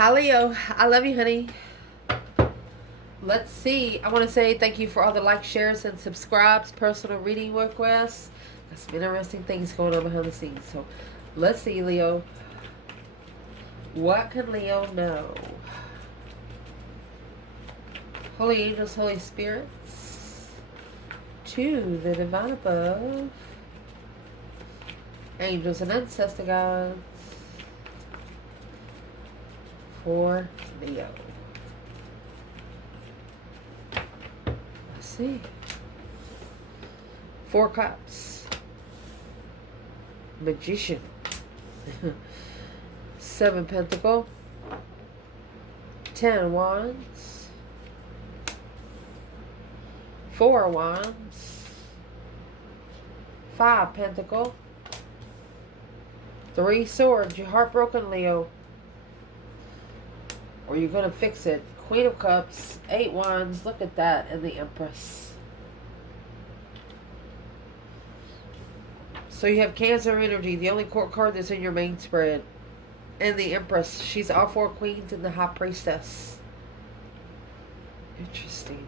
Hi, Leo. I love you, honey. Let's see. I want to say thank you for all the likes, shares, and subscribes, personal reading requests. Got some interesting things going on behind the scenes. So let's see, Leo. What can Leo know? Holy angels, Holy spirits. To the divine above. Angels and ancestor gods. For Leo. Let's see. 4 cups. Magician. 7 pentacle. 10 wands. 4 wands. 5 pentacle. 3 swords. You're heartbroken, Leo. Or you're going to fix it. Queen of Cups. 8 wands. Look at that. And the Empress. So you have Cancer energy. The only court card that's in your main spread. And the Empress. She's all 4 queens and the High Priestess. Interesting.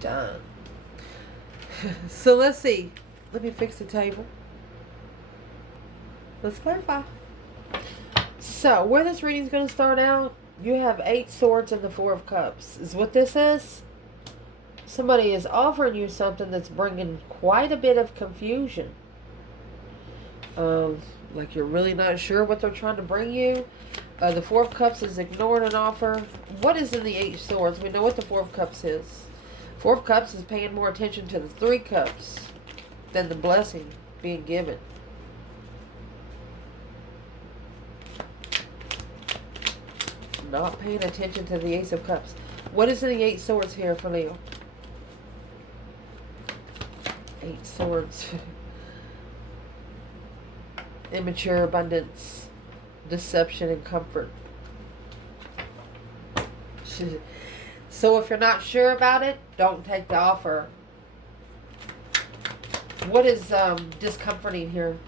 Done. So let's see. Let me fix the table. Let's clarify. So, where this reading is going to start out, you have 8 swords and the 4 of cups. Is what this is? Somebody is offering you something that's bringing quite a bit of confusion. Like you're really not sure what they're trying to bring you. The 4 of cups is ignoring an offer. What is in the 8 swords? We know what the 4 of cups is. 4 of cups is paying more attention to the 3 cups than the blessing being given. Not paying attention to the Ace of Cups. What is in the 8 swords here for Leo? 8 swords. Immature abundance. Deception and comfort. So if you're not sure about it, don't take the offer. What is discomforting here?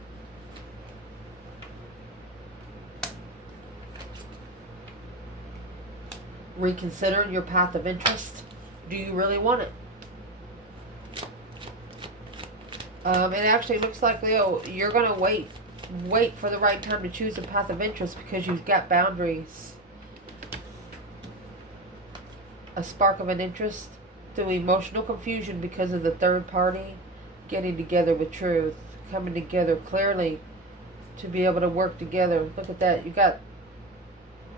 Reconsider your path of interest. Do you really want it? It actually looks like, Leo, you're going to wait for the right time to choose a path of interest because you've got boundaries. A spark of an interest through emotional confusion because of the third party getting together with truth, coming together clearly to be able to work together. Look at that. You got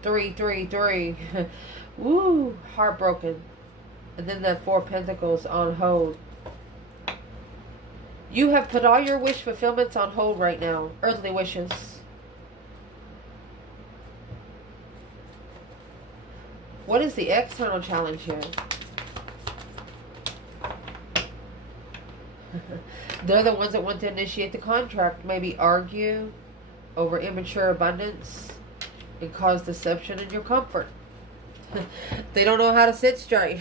3, 3, 3. Woo, heartbroken. And then that 4 pentacles on hold. You have put all your wish fulfillments on hold right now. Earthly wishes. What is the external challenge here? They're the ones that want to initiate the contract. Maybe argue over immature abundance and cause deception in your comfort. They don't know how to sit straight.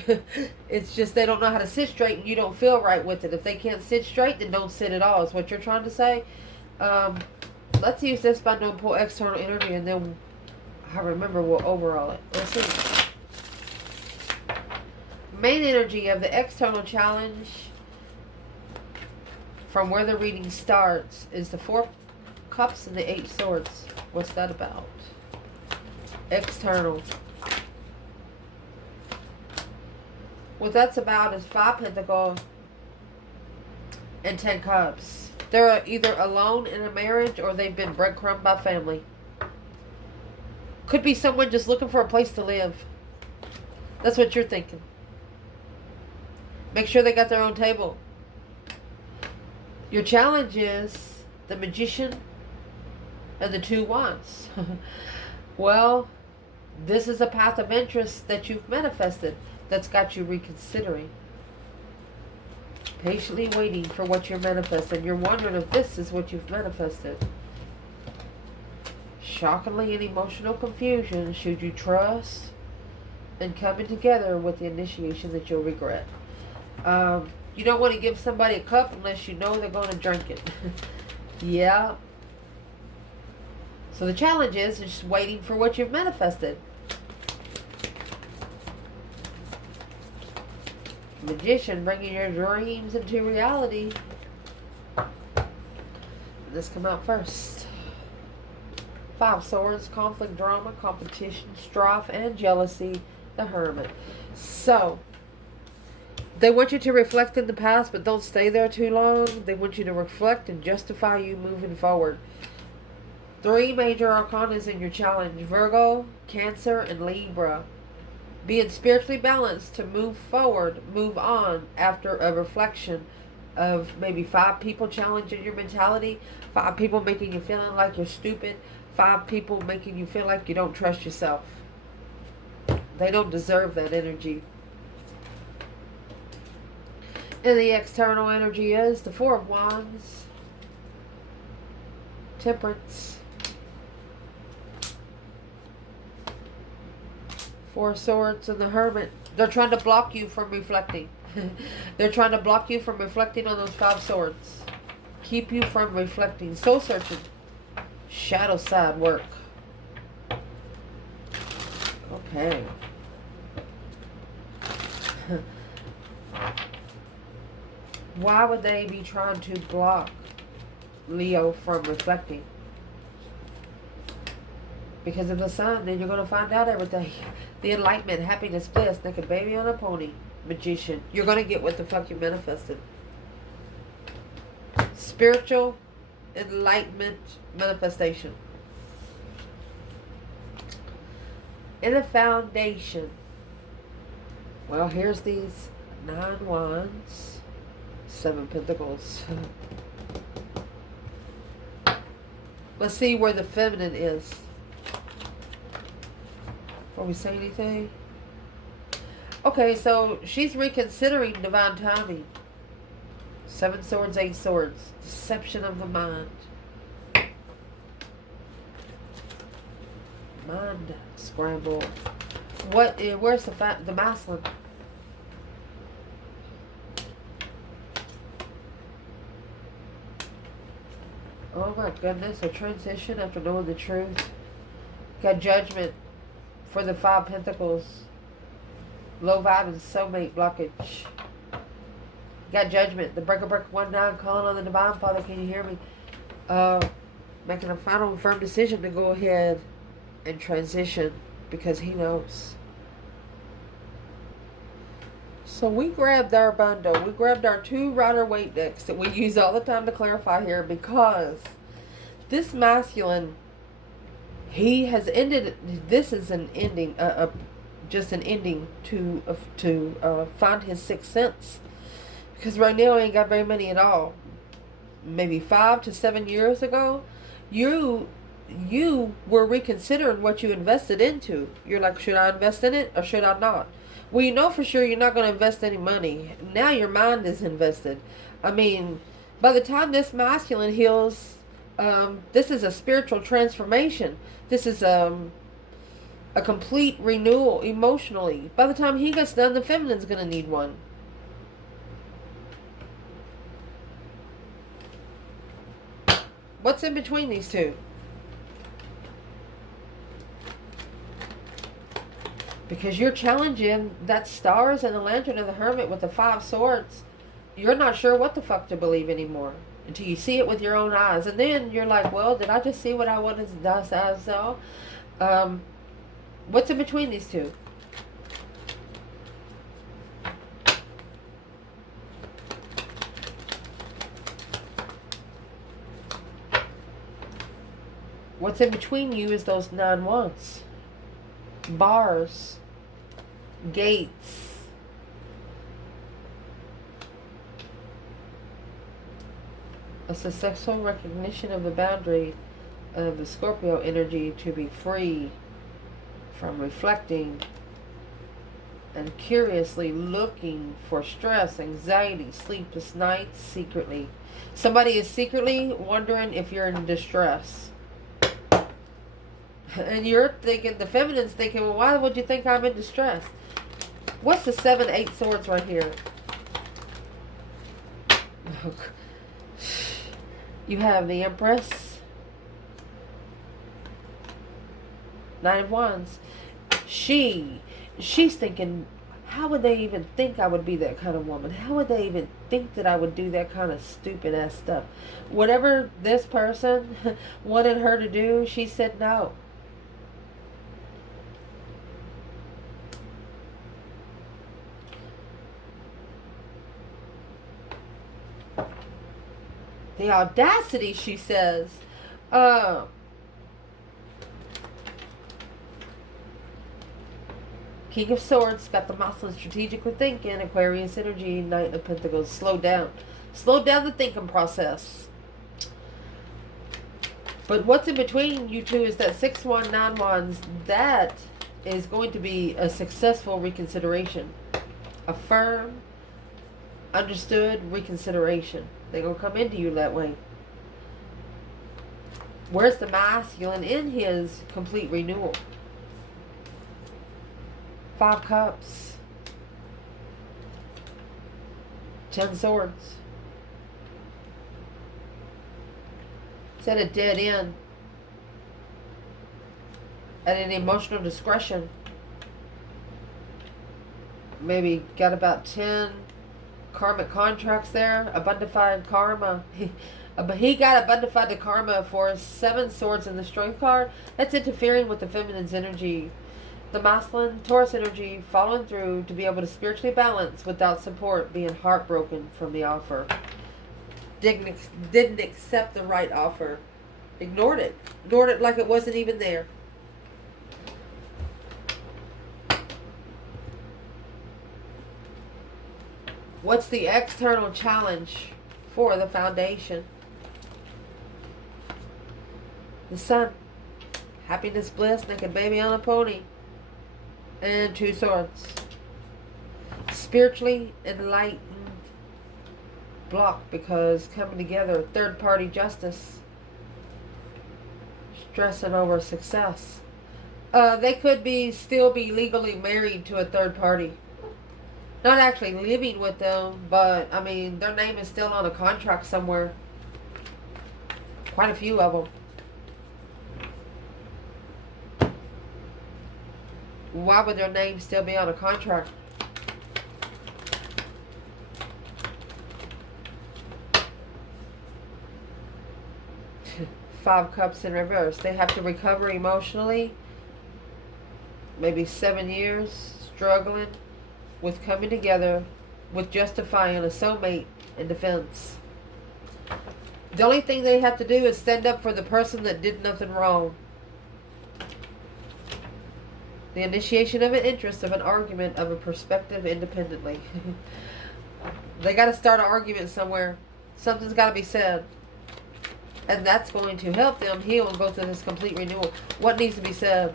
It's just they don't know how to sit straight and you don't feel right with it. If they can't sit straight, then don't sit at all, is what you're trying to say. Let's use this by no pull external energy and then I remember we'll overall it. Let's see. Main energy of the external challenge from where the reading starts is the 4 cups and the 8 swords. What's that about? External. What that's about is 5 pentacles and 10 cups. They're either alone in a marriage or they've been breadcrumbed by family. Could be someone just looking for a place to live. That's what you're thinking. Make sure they got their own table. Your challenge is the Magician and the 2 wands. Well, this is a path of interest that you've manifested that's got you reconsidering. Patiently waiting for what you're manifesting. You're wondering if this is what you've manifested. Shockingly in emotional confusion, should you trust and coming together with the initiation that you'll regret. You don't want to give somebody a cup unless you know they're going to drink it. Yeah. So the challenge is just waiting for what you've manifested. Magician, bringing your dreams into reality. This come out first. 5 Swords, conflict, drama, competition, strife, and jealousy. The Hermit. So, they want you to reflect in the past, but don't stay there too long. They want you to reflect and justify you moving forward. 3 major arcana in your challenge. Virgo, Cancer, and Libra. Being spiritually balanced to move forward, move on after a reflection of maybe 5 people challenging your mentality, 5 people making you feeling like you're stupid, 5 people making you feel like you don't trust yourself. They don't deserve that energy. And the external energy is the 4 of Wands, Temperance, 4 of Swords, and the Hermit. They're trying to block you from reflecting. They're trying to block you from reflecting on those 5 swords. Keep you from reflecting. Soul searching. Shadow side work. Okay. Why would they be trying to block Leo from reflecting? Because of the sun, then you're going to find out everything. The enlightenment, happiness, bliss, naked baby on a pony. Magician. You're going to get what the fuck you manifested. Spiritual enlightenment manifestation. And the foundation. Well, here's these 9 wands. 7 pentacles. Let's see where the feminine is. Before we say anything. Okay, so she's reconsidering divine timing. 7 swords, 8 swords. Deception of the mind. Mind scramble. Where's the masculine? Oh my goodness, a transition after knowing the truth. Got judgment for the 5 pentacles. Low vibe and soulmate blockage. Got judgment. The breaker 19 calling on the divine Father. Can you hear me? Making a final and firm decision to go ahead and transition because he knows. So we grabbed our bundle. We grabbed our 2 Rider-Waite decks that we use all the time to clarify here because this masculine, he has ended. This is an ending, just an ending to find his 6th sense. Because right now he ain't got very many at all. Maybe 5 to 7 years ago, you were reconsidering what you invested into. You're like, should I invest in it or should I not? Well, you know for sure you're not going to invest any money. Now your mind is invested. I mean, by the time this masculine heals, this is a spiritual transformation. This is a complete renewal emotionally. By the time he gets done, the feminine's going to need one. What's in between these 2? Because you're challenging that stars and the lantern and the hermit with the 5 swords. You're not sure what the fuck to believe anymore until you see it with your own eyes. And then you're like, well, did I just see what I wanted to saw? What's in between these 2? What's in between you is those 9 wands. Bars. Gates. A successful recognition of the boundary of the Scorpio energy to be free from reflecting and curiously looking for stress, anxiety, sleepless nights secretly. Somebody is secretly wondering if you're in distress. And you're thinking, the feminine's thinking, well, why would you think I'm in distress? What's the 7, 8 swords right here? You have the Empress. Nine of Wands. She's thinking, how would they even think I would be that kind of woman? How would they even think that I would do that kind of stupid ass stuff? Whatever this person wanted her to do, she said no. The audacity, she says. King of Swords, got the muscle strategically thinking. Aquarius energy, Knight of Pentacles. Slow down. Slow down the thinking process. But what's in between you two is that 6-1, 9 wands. That is going to be a successful reconsideration. A firm, understood reconsideration. They're going to come into you that way. Where's the masculine in his complete renewal? 5 cups. 10 swords. It's at a dead end. At an emotional discretion. Maybe got about 10 karmic contracts there. Abundified karma. But he got abundified karma for 7 swords in the strength card. That's interfering with the feminine's energy. The masculine Taurus energy following through to be able to spiritually balance without support, being heartbroken from the offer. Didn't accept the right offer. Ignored it. Ignored it like it wasn't even there. What's the external challenge for the foundation? The sun. Happiness, bliss, naked baby on a pony. And 2 swords. Spiritually enlightened block because coming together, third party justice. Stressing over success. They could still be legally married to a third party. Not actually living with them, but I mean their name is still on a contract somewhere. Quite a few of them. Why would their name still be on a contract? Five cups in reverse. They have to recover emotionally. Maybe 7 years struggling with coming together, with justifying a soulmate in defense. The only thing they have to do is stand up for the person that did nothing wrong. The initiation of an interest, of an argument, of a perspective independently. They got to start an argument somewhere. Something's got to be said. And that's going to help them heal and go through this complete renewal. What needs to be said?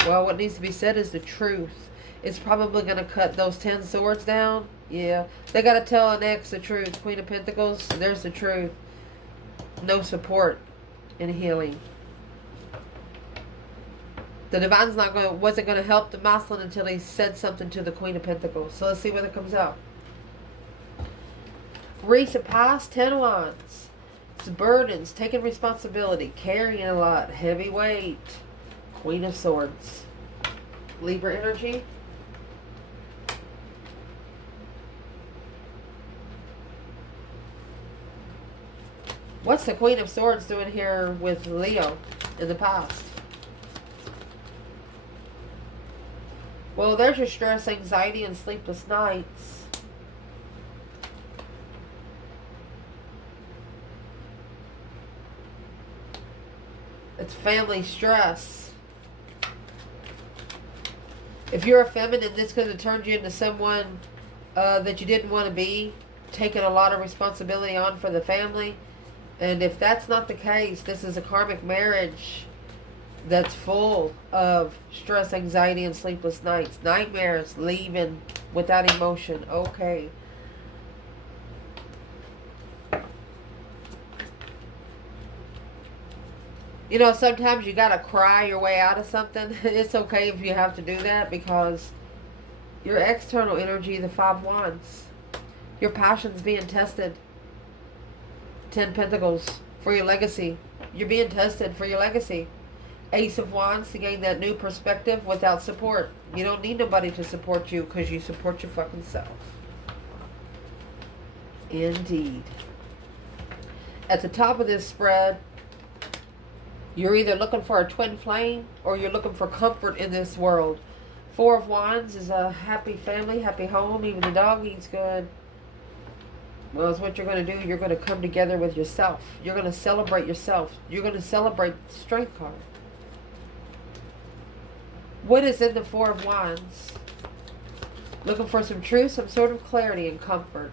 Well, what needs to be said is the truth. It's probably going to cut those 10 swords down. Yeah. They got to tell an ex the truth. Queen of Pentacles, there's the truth. No support in healing. The Divine's wasn't going to help the masculine until he said something to the Queen of Pentacles. So let's see what it comes out. Recent past, 10 wands. It's burdens, taking responsibility, carrying a lot, heavy weight. Queen of Swords. Libra energy. What's the Queen of Swords doing here with Leo in the past? Well, there's your stress, anxiety, and sleepless nights. It's family stress. If you're a feminine, this could have turned you into someone that you didn't want to be, taking a lot of responsibility on for the family. And if that's not the case, this is a karmic marriage that's full of stress, anxiety, and sleepless nights. Nightmares, leaving without emotion. Okay. You know, sometimes you gotta cry your way out of something. It's okay if you have to do that because your external energy, the 5 wands, your passion's being tested. 10 pentacles for your legacy. You're being tested for your legacy. Ace of Wands to gain that new perspective without support. You don't need nobody to support you because you support your fucking self. Indeed. At the top of this spread, you're either looking for a twin flame or you're looking for comfort in this world. Four of Wands is a happy family, happy home. Even the dog eats good. Well, it's what you're going to do. You're going to come together with yourself. You're going to celebrate yourself. You're going to celebrate the Strength card. What is in the Four of Wands? Looking for some truth, some sort of clarity and comfort.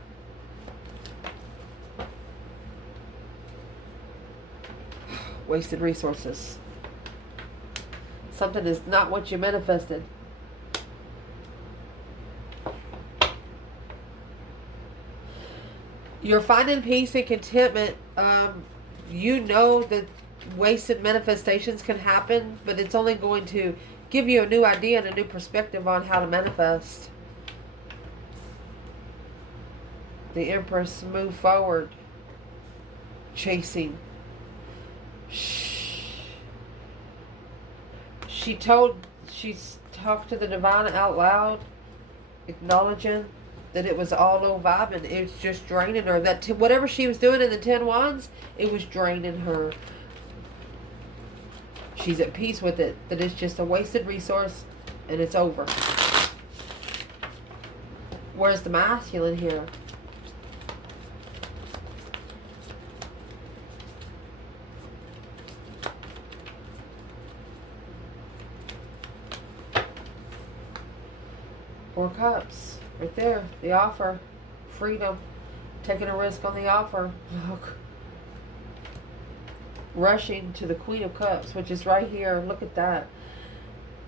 Wasted resources. Something is not what you manifested. You're finding peace and contentment. You know that wasted manifestations can happen, but it's only going to give you a new idea and a new perspective on how to manifest. The Empress moved forward, chasing. She talked to the divine out loud, acknowledging that it was all low vibing. It was just draining her. That whatever she was doing in the 10 Wands, it was draining her. She's at peace with it. That it's just a wasted resource and it's over. Where's the masculine here? Four Cups. Right there. The offer. Freedom. Taking a risk on the offer. Look. Rushing to the Queen of Cups, which is right here. Look at that.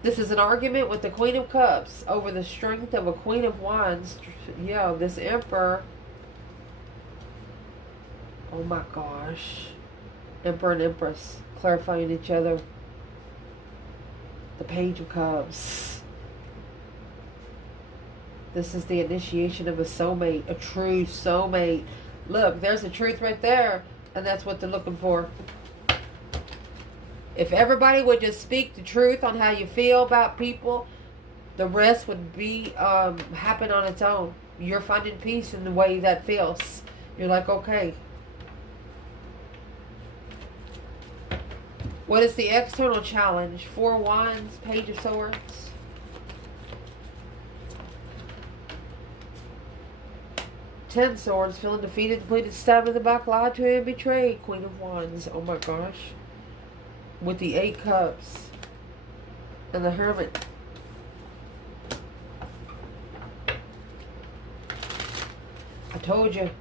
This is an argument with the Queen of Cups over the strength of a Queen of Wands. Yeah, this Emperor. Oh my gosh. Emperor and Empress clarifying each other. The Page of Cups. This is the initiation of a soulmate, a true soulmate. Look, there's the truth right there, and that's what they're looking for. If everybody would just speak the truth on how you feel about people, the rest would be happen on its own. You're finding peace in the way that feels. You're like, okay. What is the external challenge? Four Wands, Page of Swords. Ten Swords, feeling defeated, depleted, stabbed in the back, lied to and betrayed. Queen of Wands. Oh my gosh. With the 8 Cups. And the Hermit. I told you.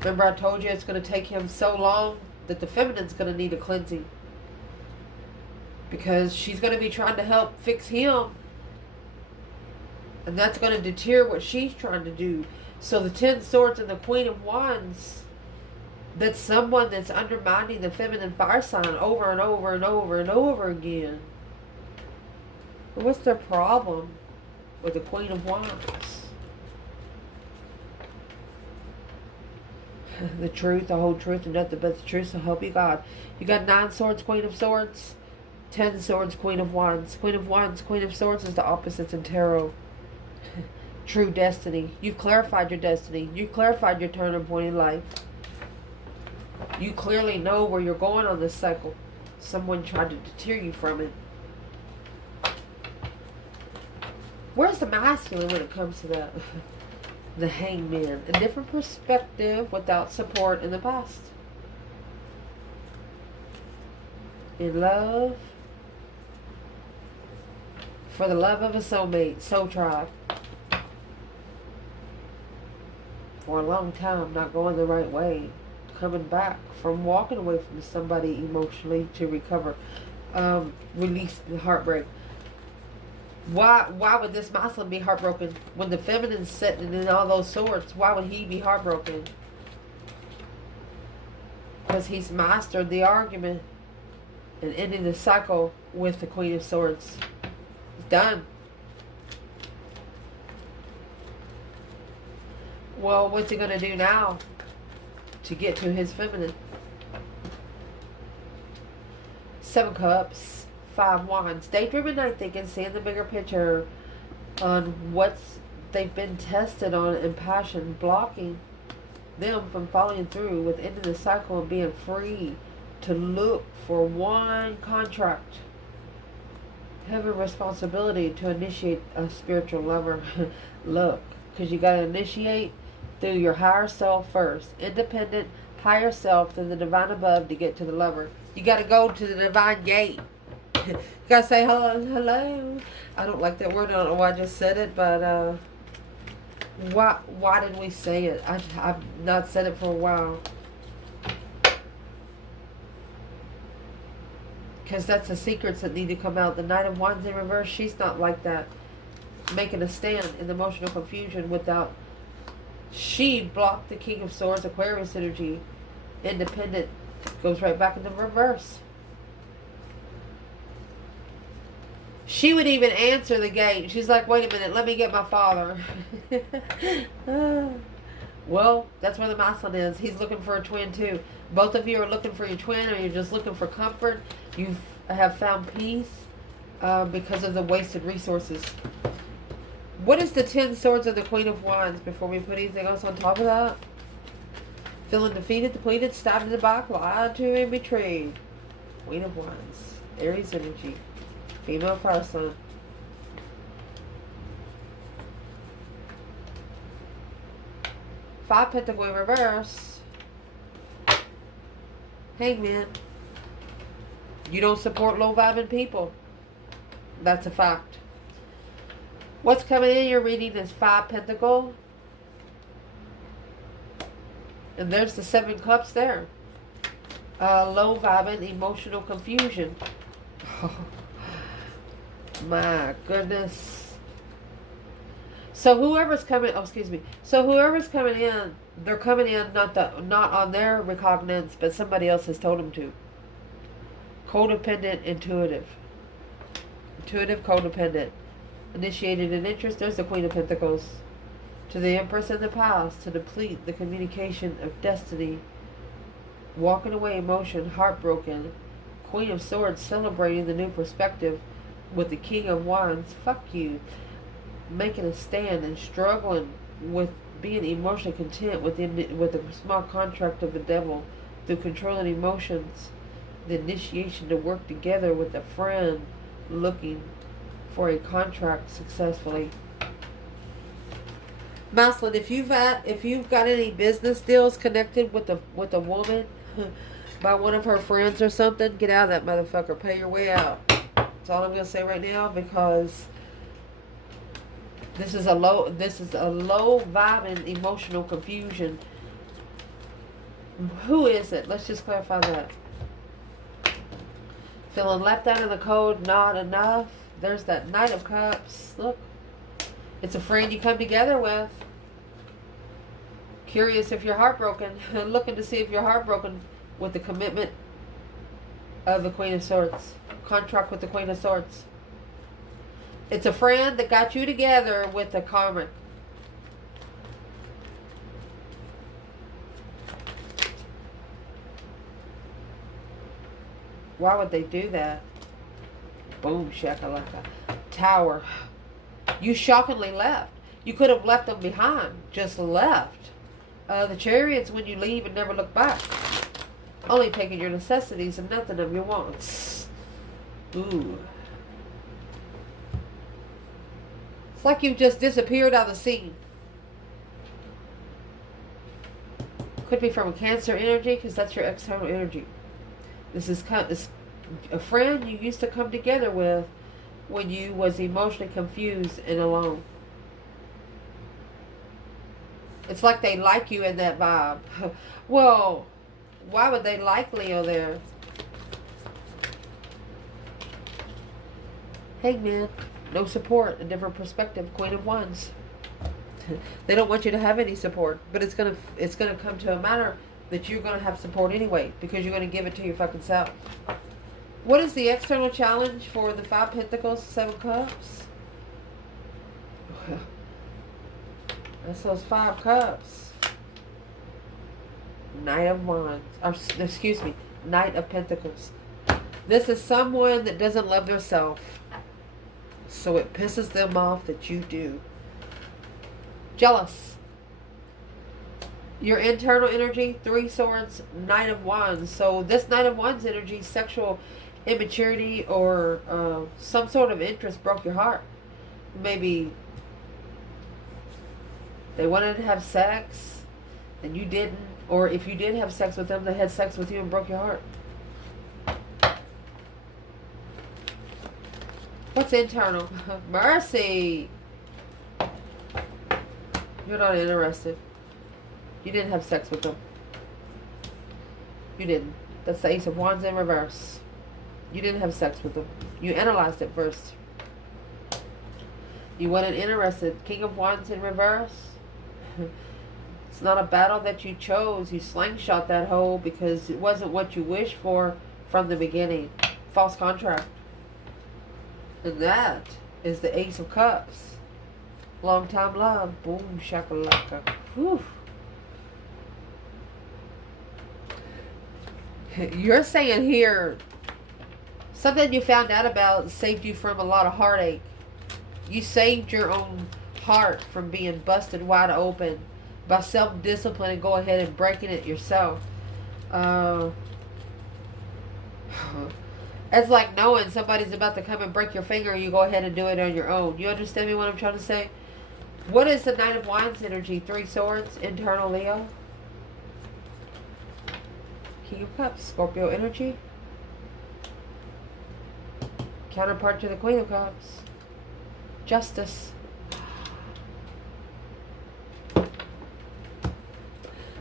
Remember I told you it's going to take him so long that the feminine's going to need a cleansing. Because she's going to be trying to help fix him. And that's going to deter what she's trying to do. So the 10 Swords and the Queen of Wands, that's someone that's undermining the feminine fire sign over and over and over and over again. But what's their problem with the Queen of Wands? The truth, the whole truth, and nothing but the truth, so help you God. You got 9 Swords, Queen of Swords, 10 Swords, Queen of Wands. Queen of Wands, Queen of Swords is the opposites in tarot. True destiny. You've clarified your destiny. You've clarified your turning point in life. You clearly know where you're going on this cycle. Someone tried to deter you from it. Where's the masculine when it comes to that? The Hangman. A different perspective without support in the past. In love. For the love of a soulmate. Soul tribe. For a long time, not going the right way. Coming back from walking away from somebody emotionally to recover. Release the heartbreak. Why would this masculine be heartbroken? When the feminine's sitting in all those swords, why would he be heartbroken? Because he's mastered the argument and ending the cycle with the Queen of Swords. It's done. Well, what's he going to do now to get to his feminine? Seven Cups, Five Wands. Daydreaming, night thinking, seeing the bigger picture on what's they've been tested on and passion, blocking them from following through with ending the cycle and being free to look for one contract. Have a responsibility to initiate a spiritual lover. Look, because you got to initiate through your higher self first. Independent, higher self through the divine above to get to the lover. You got to go to the divine gate. You got to say hello. I don't like that word. I don't know why I just said it, but why did we say it? I've not said it for a while. Because that's the secrets that need to come out. The Knight of Wands in reverse, she's not like that. Making a stand in the emotional confusion without... She blocked the King of Swords, Aquarius energy. Independent goes right back into reverse. She would even answer the gate. She's like, wait a minute, let me get my father. Well, that's where the masculine is. He's looking for a twin too. Both of you are looking for your twin, or you're just looking for comfort. You have found peace because of the wasted resources. What is the 10 swords of the Queen of Wands before we put anything else on top of that? Feeling defeated, depleted, stabbed in the back, lied to and betrayed. Queen of Wands. Aries energy. Female fire sign. Five Pentacle in reverse. Hangman. You don't support low vibing people. That's a fact. What's coming in your reading is Five Pentacle. And there's the Seven Cups there. Low vibing, emotional confusion. Oh, my goodness. So whoever's coming, So whoever's coming in, they're coming in not on their recognizance, but somebody else has told them to. Codependent, intuitive. Intuitive, codependent. Initiated an interest. There's the Queen of Pentacles. To the Empress in the past, to deplete the communication of destiny. Walking away, emotion, heartbroken. Queen of Swords, celebrating the new perspective with the King of Wands. Fuck you. Making a stand and struggling with being emotionally content with the small contract of the devil through controlling emotions. The initiation to work together with a friend, looking for a contract successfully. Maslin, if you've got any business deals connected with a woman by one of her friends or something, get out of that motherfucker. Pay your way out. That's all I'm gonna say right now, because this is a low vibing emotional confusion. Who is it? Let's just clarify that. Feeling left out of the code, not enough. There's that Knight of Cups. Look. It's a friend you come together with. Curious if you're heartbroken. Looking to see if you're heartbroken with the commitment of the Queen of Swords. Contract with the Queen of Swords. It's a friend that got you together with the Karmic. Why would they do that? Boom, shakalaka. Tower. You shockingly left. You could have left them behind. Just left. The Chariot's when you leave and never look back. Only taking your necessities and nothing of your wants. Ooh. It's like you've just disappeared out of the scene. Could be from a Cancer energy, because that's your external energy. This is a friend you used to come together with when you was emotionally confused and alone. It's like they like you in that vibe. Well, why would they like Leo there? Hangman, no support, a different perspective. Queen of Wands. They don't want you to have any support, but it's gonna come to a matter that you're gonna have support anyway, because you're gonna give it to your fucking self. What is the external challenge for the Five Pentacles, Seven Cups? That's those 5 cups. Knight of Wands. Or, excuse me, Knight of Pentacles. This is someone that doesn't love themselves. So it pisses them off that you do. Jealous. Your internal energy, 3 swords, Knight of Wands. So this Knight of Wands energy, sexual immaturity or some sort of interest broke your heart. Maybe they wanted to have sex and you didn't. Or if you did have sex with them, they had sex with you and broke your heart. What's internal? Mercy. You're not interested. You didn't have sex with them. You didn't. That's the Ace of Wands in reverse. You didn't have sex with them. You analyzed it first. You weren't interested. King of Wands in reverse. It's not a battle that you chose. You slingshot that hole because it wasn't what you wished for from the beginning. False contract. And that is the Ace of Cups. Long time love. Boom, shakalaka. Whew. You're saying here, something you found out about saved you from a lot of heartache. You saved your own heart from being busted wide open by self-discipline and go ahead and breaking it yourself. It's like knowing somebody's about to come and break your finger and you go ahead and do it on your own. You understand me what I'm trying to say? What is the Knight of Wands energy? 3 swords, internal Leo. King of Cups, Scorpio energy. Counterpart to the Queen of Cups. Justice.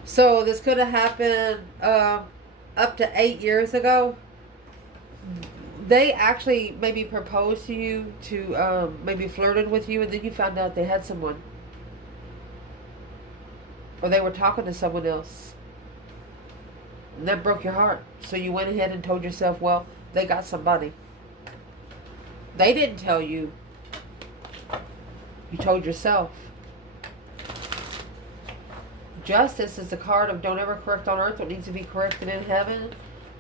So this could have happened up to 8 years ago. They actually maybe proposed to you, to maybe flirted with you, and then you found out they had someone. Or they were talking to someone else. And that broke your heart. So you went ahead and told yourself, well, they got somebody. They didn't tell you. You told yourself. Justice is the card of don't ever correct on earth what needs to be corrected in heaven.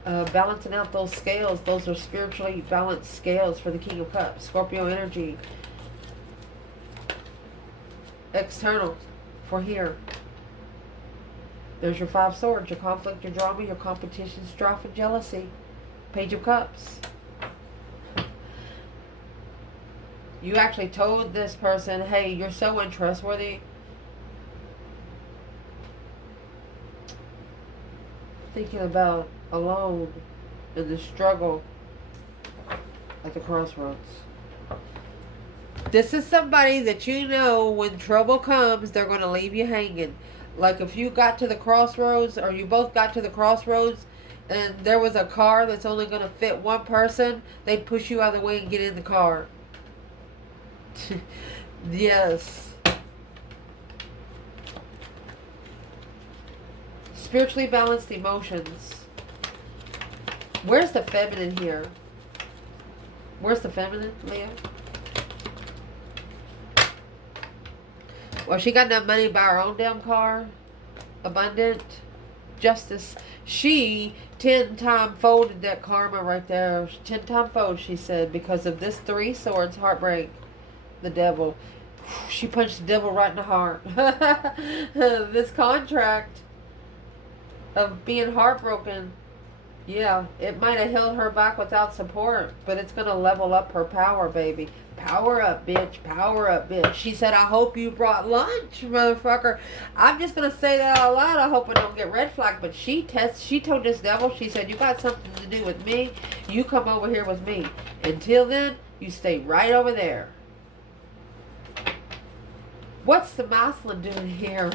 Balancing out those scales. Those are spiritually balanced scales for the King of Cups. Scorpio energy. External for here. There's your 5 swords. Your conflict, your drama, your competition, strife, and jealousy. Page of Cups. You actually told this person, hey, you're so untrustworthy. Thinking about alone in the struggle at the crossroads. This is somebody that you know when trouble comes, they're going to leave you hanging. Like if you got to the crossroads, or you both got to the crossroads, and there was a car that's only going to fit one person, they'd push you out of the way and get in the car. Yes. Spiritually balanced emotions. Where's the feminine here? Where's the feminine, Leo? Well, she got enough money to buy her own damn car. Abundant. Justice. She 10-time folded that karma right there. 10-time fold, she said, because of this 3 swords, heartbreak. The devil. She punched the devil right in the heart. This contract of being heartbroken, yeah, it might have held her back without support, but it's going to level up her power, baby. Power up, bitch. Power up, bitch. She said, I hope you brought lunch, motherfucker. I'm just going to say that out loud. I hope I don't get red flagged. But she told this devil, she said, you got something to do with me. You come over here with me. Until then, you stay right over there. What's the masculine doing here?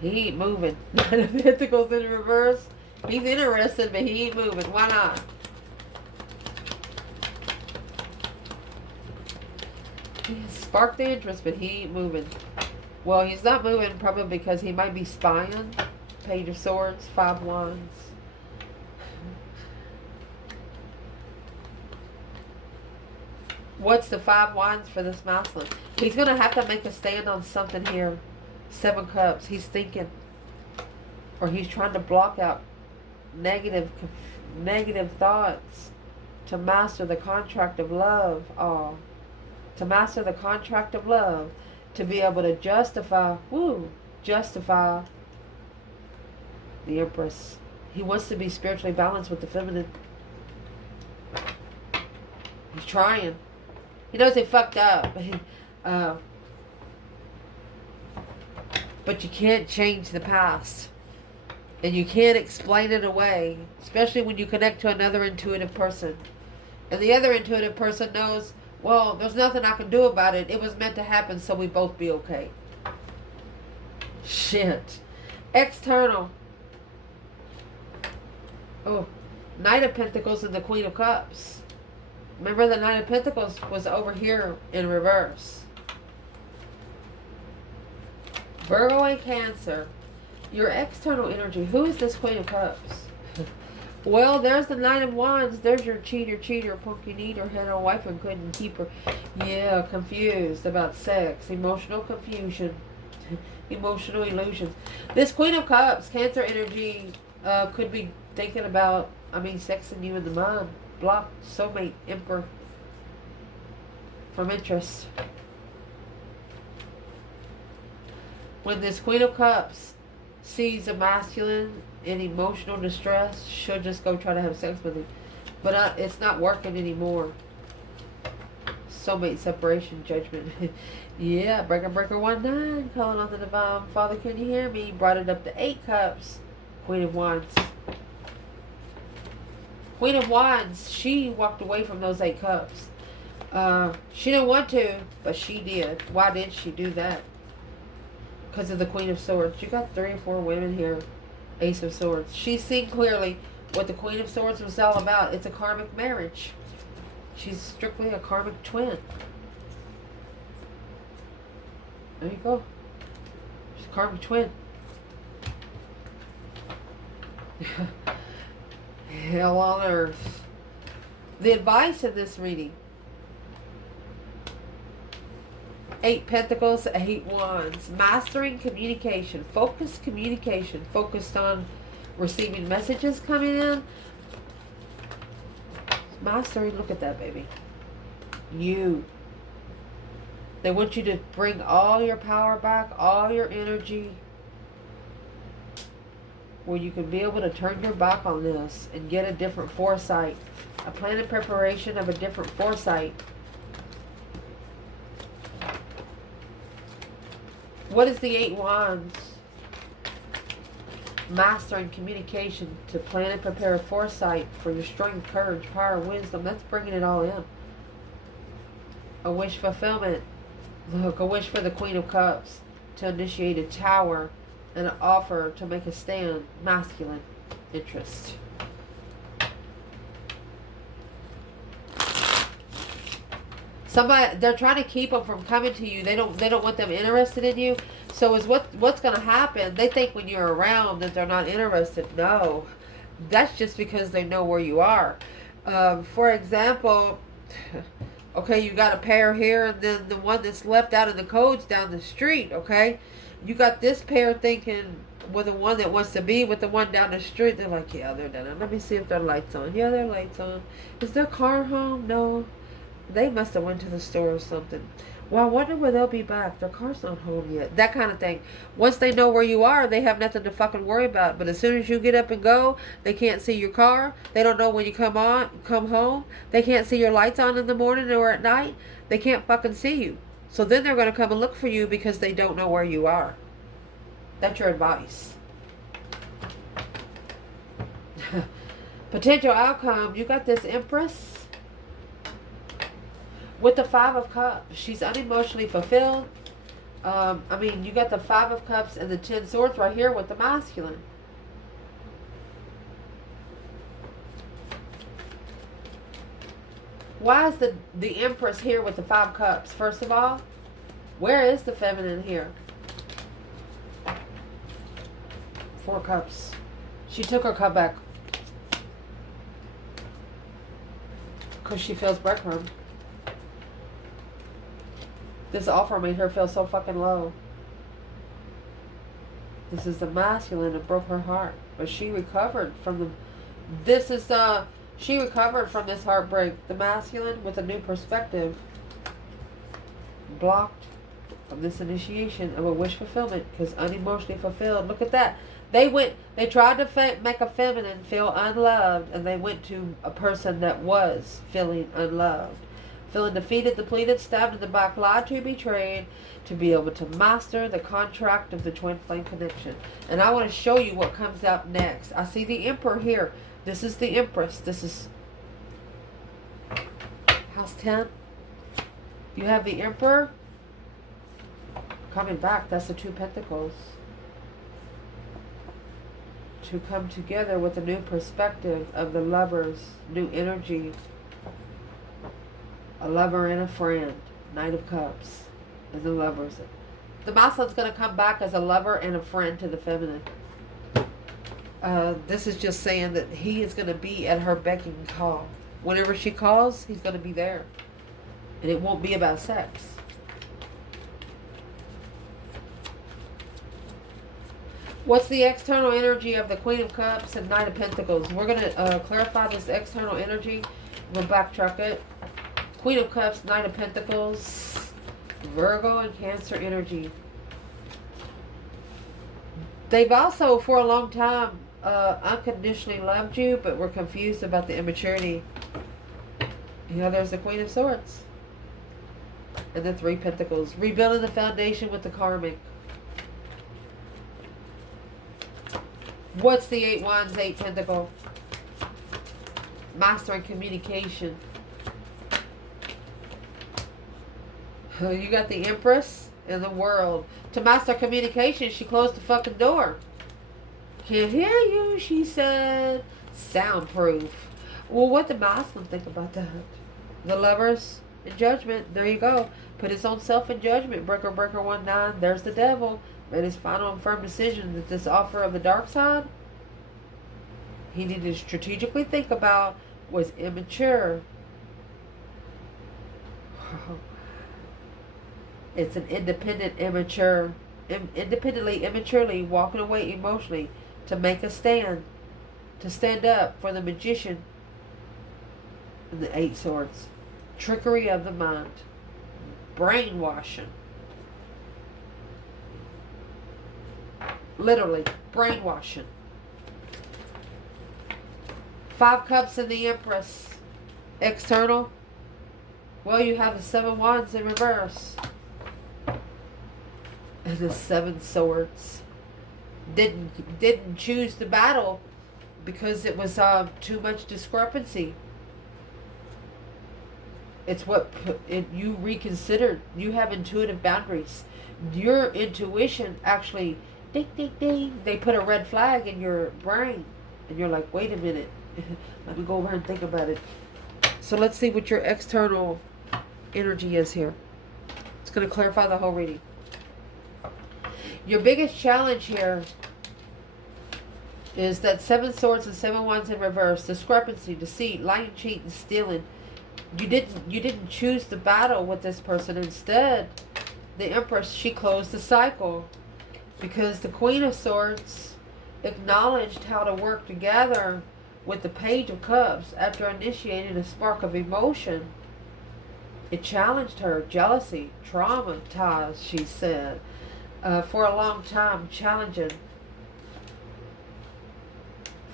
He ain't moving. Nine of Pentacles in reverse. He's interested, but he ain't moving. Why not? He sparked the interest, but he ain't moving. Well, he's not moving probably because he might be spying. Page of Swords, 5 Wands. What's the 5 Wands for this masculine? He's going to have to make a stand on something here. 7 Cups. He's thinking. or he's trying to block out negative thoughts to master the contract of love. Oh, to master the contract of love, to be able to justify the Empress. He wants to be spiritually balanced with the feminine. He's trying. He knows he fucked up. But you can't change the past. And you can't explain it away. Especially when you connect to another intuitive person. And the other intuitive person knows, well, there's nothing I can do about it. It was meant to happen, so we both be okay. Shit. External. Oh, Knight of Pentacles and the Queen of Cups. Remember, the Knight of Pentacles was over here in reverse. Virgo and Cancer. Your external energy. Who is this Queen of Cups? Well, there's the Knight of Wands. There's your cheater, punky neater, had a wife and couldn't keep her. Yeah, confused about sex, emotional confusion, emotional illusions. This Queen of Cups, Cancer energy, could be thinking about, sexing you in the mind. Blocked, soulmate, emperor from interest. When this Queen of Cups sees a masculine in emotional distress, she'll just go try to have sex with him. But it's not working anymore. Soulmate, separation, judgment. Yeah, breaker 19, calling on the divine. Father, can you hear me? Brought it up to 8 cups. Queen of Wands. Queen of Wands, she walked away from those 8 cups. She didn't want to, but she did. Why did she do that? Because of the Queen of Swords. You got 3 or 4 women here. Ace of Swords. She's seen clearly what the Queen of Swords was all about. It's a karmic marriage. She's strictly a karmic twin. There you go. She's a karmic twin. Hell on earth. The advice in this reading. 8 Pentacles, 8 Wands. Mastering communication. Focused communication. Focused on receiving messages coming in. Mastering, look at that, baby. You. They want you to bring all your power back, all your energy, where you can be able to turn your back on this and get a different foresight. A plan and preparation of a different foresight. What is the 8 Wands? Mastering communication, to plan and prepare a foresight for your strength, courage, power, wisdom. That's bringing it all in. A wish fulfillment. Look, a wish for the Queen of Cups to initiate a tower and an offer to make a stand. Masculine interest. Somebody, they're trying to keep them from coming to you. They don't want them interested in you. So is what's going to happen? They think when you're around that they're not interested. No, that's just because they know where you are. For example, okay, you got a pair here, and then the one that's left out in the codes down the street. Okay, you got this pair thinking with the one that wants to be with the one down the street. They're like, yeah, they're done. Let me see if their lights on. Yeah, their lights on. Is their car home? No. They must have went to the store or something. Well, I wonder where they'll be back. Their car's not home yet. That kind of thing. Once they know where you are, they have nothing to fucking worry about. But as soon as you get up and go, they can't see your car. They don't know when you come home. They can't see your lights on in the morning or at night. They can't fucking see you. So then they're going to come and look for you because they don't know where you are. That's your advice. Potential outcome. You got this Empress. With the 5 of Cups, she's unemotionally fulfilled. You got the 5 of Cups and the 10 Swords right here with the masculine. Why is the Empress here with the 5 Cups? First of all, where is the feminine here? 4 Cups. She took her cup back. Because she feels breadcrumbed. This offer made her feel so fucking low. This is the masculine that broke her heart. But she recovered from the... She recovered from this heartbreak. The masculine with a new perspective. Blocked from this initiation of a wish fulfillment because unemotionally fulfilled. Look at that. They tried to make a feminine feel unloved, and they went to a person that was feeling unloved. Feeling defeated, depleted, stabbed in the back, lied to, betrayed, to be able to master the contract of the twin flame connection. And I want to show you what comes up next. I see the Emperor here. This is the Empress. This is House 10. You have the Emperor coming back. That's the Two Pentacles. To come together with a new perspective of the lovers, new energy. A lover and a friend. Knight of Cups. And the lovers. The masculine's going to come back as a lover and a friend to the feminine. This is just saying that he is going to be at her beck and call. Whenever she calls, he's going to be there. And it won't be about sex. What's the external energy of the Queen of Cups and Knight of Pentacles? We're going to clarify this external energy. We'll backtrack it. Queen of Cups, Knight of Pentacles, Virgo and Cancer energy. They've also, for a long time, unconditionally loved you, but were confused about the immaturity. You know, there's the Queen of Swords. And the Three Pentacles. Rebuilding the foundation with the Karmic. What's the Eight Wands, Eight Pentacle? Mastering communication. You got the Empress in the world. To master communication, she closed the fucking door. Can't hear you, she said. Soundproof. Well, what did masculine think about that? The lovers in judgment. There you go. Put his own self in judgment. Breaker, breaker, 1-9. There's the devil. Made his final and firm decision that this offer of the dark side he needed to strategically think about was immature. It's an independently, immaturely walking away emotionally to make a stand, to stand up for the magician and the Eight Swords. Trickery of the mind, brainwashing. Literally, brainwashing. Five Cups and the Empress. External. Well, you have the Seven Wands in reverse. And the Seven Swords. Didn't choose the battle because it was too much discrepancy. It's what you reconsidered. You have intuitive boundaries. Your intuition actually... Ding, ding, ding. They put a red flag in your brain. And you're like, wait a minute. Let me go over and think about it. So let's see what your external energy is here. It's going to clarify the whole reading. Your biggest challenge here is that Seven Swords and Seven Wands in reverse. Discrepancy, deceit, lying, cheating, stealing. You didn't choose the battle with this person. Instead, the Empress, she closed the cycle. Because the Queen of Swords acknowledged how to work together with the Page of Cups after initiating a spark of emotion. It challenged her. Jealousy, traumatized, she said, for a long time, challenging.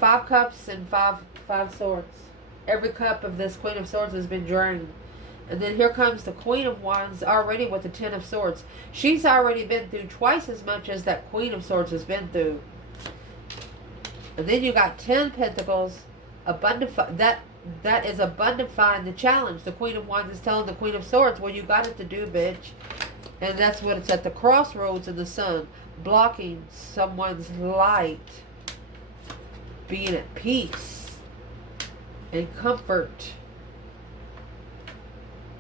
Five Cups and five Swords. Every cup of this Queen of Swords has been drained. And then here comes the Queen of Wands already with the Ten of Swords. She's already been through twice as much as that Queen of Swords has been through. And then you got 10 Pentacles. That is abundifying the challenge. The Queen of Wands is telling the Queen of Swords, well, you got it to do, bitch. And that's what it's at the crossroads in the sun. Blocking someone's light. Being at peace. And comfort.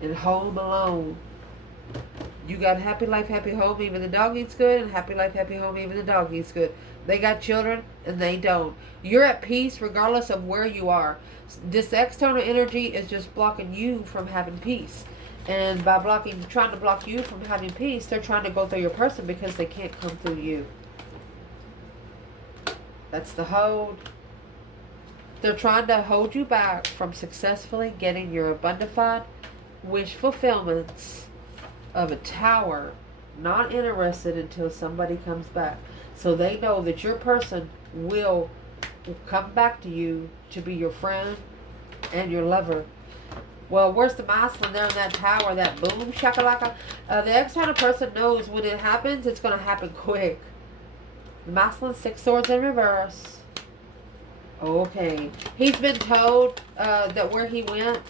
And home alone. You got happy life, happy home, even the dog eats good, and happy life, happy home, even the dog eats good. They got children, and they don't. You're at peace regardless of where you are. This external energy is just blocking you from having peace. And by trying to block you from having peace, they're trying to go through your person because they can't come through you. That's the hold. They're trying to hold you back from successfully getting your abundified wish fulfillments of a tower. Not interested until somebody comes back. So they know that your person will come back to you to be your friend and your lover. Well, where's the masculine there in that tower, that boom shakalaka? The external person knows when it happens, it's going to happen quick. The masculine, 6 swords in reverse. Okay. He's been told that where he went,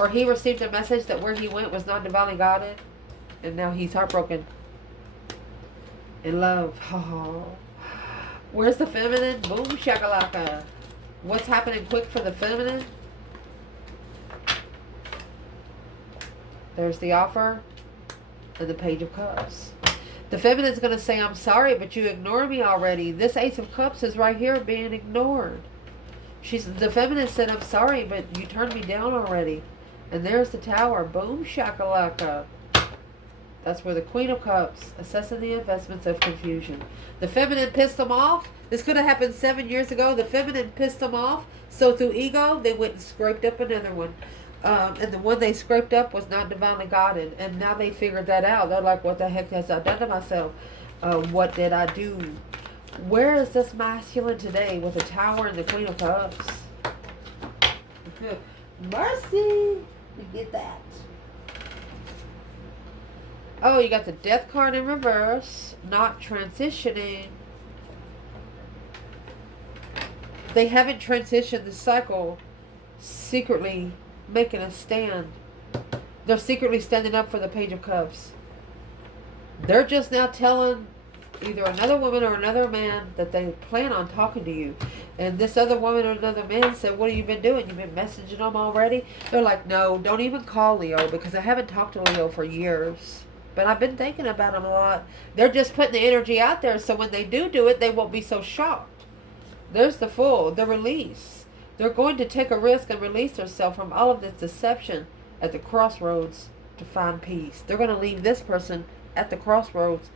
or he received a message that where he went was not divinely guided. And now he's heartbroken. In love. Oh. Where's the feminine? Boom shakalaka. What's happening quick for the feminine? There's the offer and the Page of Cups. The feminine's going to say, I'm sorry, but you ignored me already. This Ace of Cups is right here being ignored. The feminine said, I'm sorry, but you turned me down already. And there's the Tower. Boom shakalaka. That's where the Queen of Cups, assessing the investments of confusion. The feminine pissed them off. This could have happened 7 years ago. The feminine pissed them off. So through ego, they went and scraped up another one. And the one they scraped up was not divinely guided. And now they figured that out. They're like, what the heck has I done to myself? What did I do? Where is this masculine today with the Tower and the Queen of Cups? Mercy. You get that. Oh, you got the Death card in reverse. Not transitioning. They haven't transitioned the cycle. Secretly making a stand. They're secretly standing up for the Page of Cups. They're just now telling either another woman or another man that they plan on talking to you. And this other woman or another man said, what have you been doing? You've been messaging them already? They're like, no, don't even call Leo, because I haven't talked to Leo for years. But I've been thinking about him a lot. They're just putting the energy out there, so when they do it, they won't be so shocked. There's the Fool, the release. They're going to take a risk and release themselves from all of this deception at the crossroads to find peace. They're going to leave this person at the crossroads.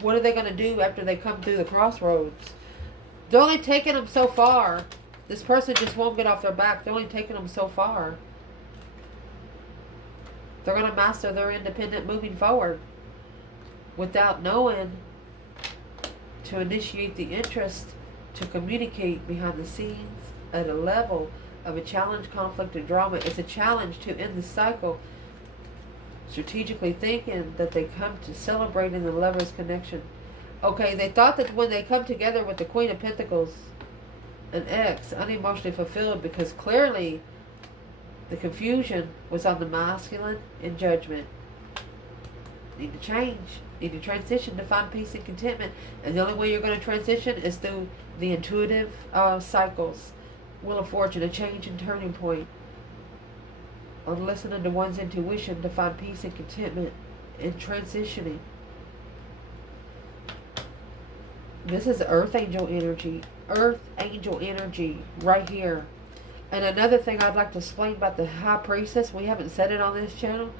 What are they going to do after they come through the crossroads? They're only taking them so far. This person just won't get off their back. They're only taking them so far. They're going to master their independent moving forward without knowing to initiate the interest to communicate behind the scenes at a level of a challenge, conflict, and drama. It's a challenge to end the cycle, strategically thinking that they come to celebrate in the lover's connection. Okay, they thought that when they come together with the Queen of Pentacles, an ex, unemotionally fulfilled, because clearly the confusion was on the masculine in judgment. Need to change. Need to transition to find peace and contentment. And the only way you're going to transition is through the intuitive cycles. Wheel of Fortune, a change and turning point. On listening to one's intuition to find peace and contentment in transitioning. This is Earth Angel energy. Earth Angel energy right here. And another thing I'd like to explain about the High Priestess, we haven't said it on this channel.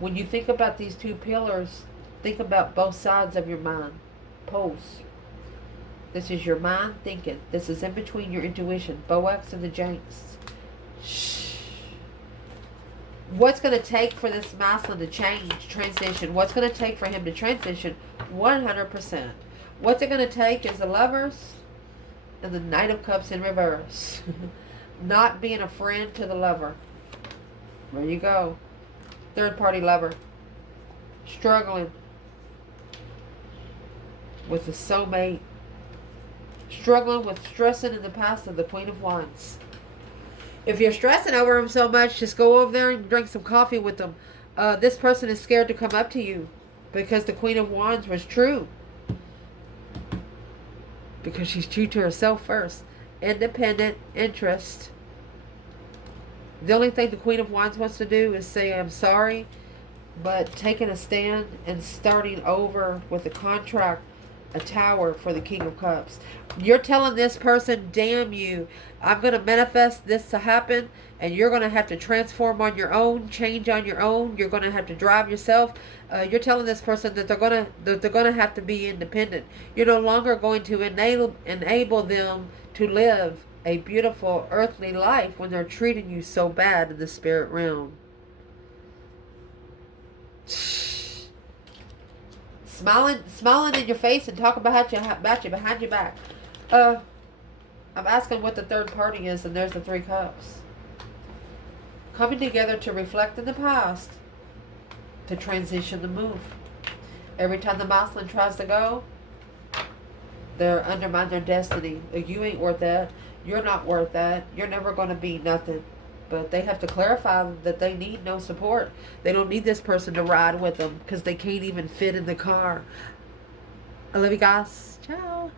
When you think about these two pillars, think about both sides of your mind. Poles. This is your mind thinking. This is in between your intuition. Boax and the Janks. Shh. What's going to take for this masculine to change, transition? What's going to take for him to transition? 100%. What's it going to take is the Lovers and the Knight of Cups in reverse. Not being a friend to the lover. There you go. Third party lover. Struggling with the soulmate. Struggling with stressing in the past of the Queen of Wands. If you're stressing over him so much, just go over there and drink some coffee with them. This person is scared to come up to you because the Queen of Wands was true. Because she's true to herself first. Independent interest. The only thing the Queen of Wands wants to do is say, I'm sorry, but taking a stand and starting over with a contract a Tower for the King of Cups. You're telling this person, damn you, I'm going to manifest this to happen, and you're going to have to transform on your own, change on your own. You're going to have to drive yourself. You're telling this person that they're going to have to be independent. You're no longer going to enable them to live a beautiful earthly life when they're treating you so bad in the spirit realm. Smiling in your face and talking about you behind your back. I'm asking what the third party is, and there's the 3 cups. Coming together to reflect in the past, to transition the move. Every time the masculine tries to go, they're undermine their destiny. You ain't worth that. You're not worth that. You're never going to be nothing. But they have to clarify that they need no support. They don't need this person to ride with them because they can't even fit in the car. I love you guys. Ciao.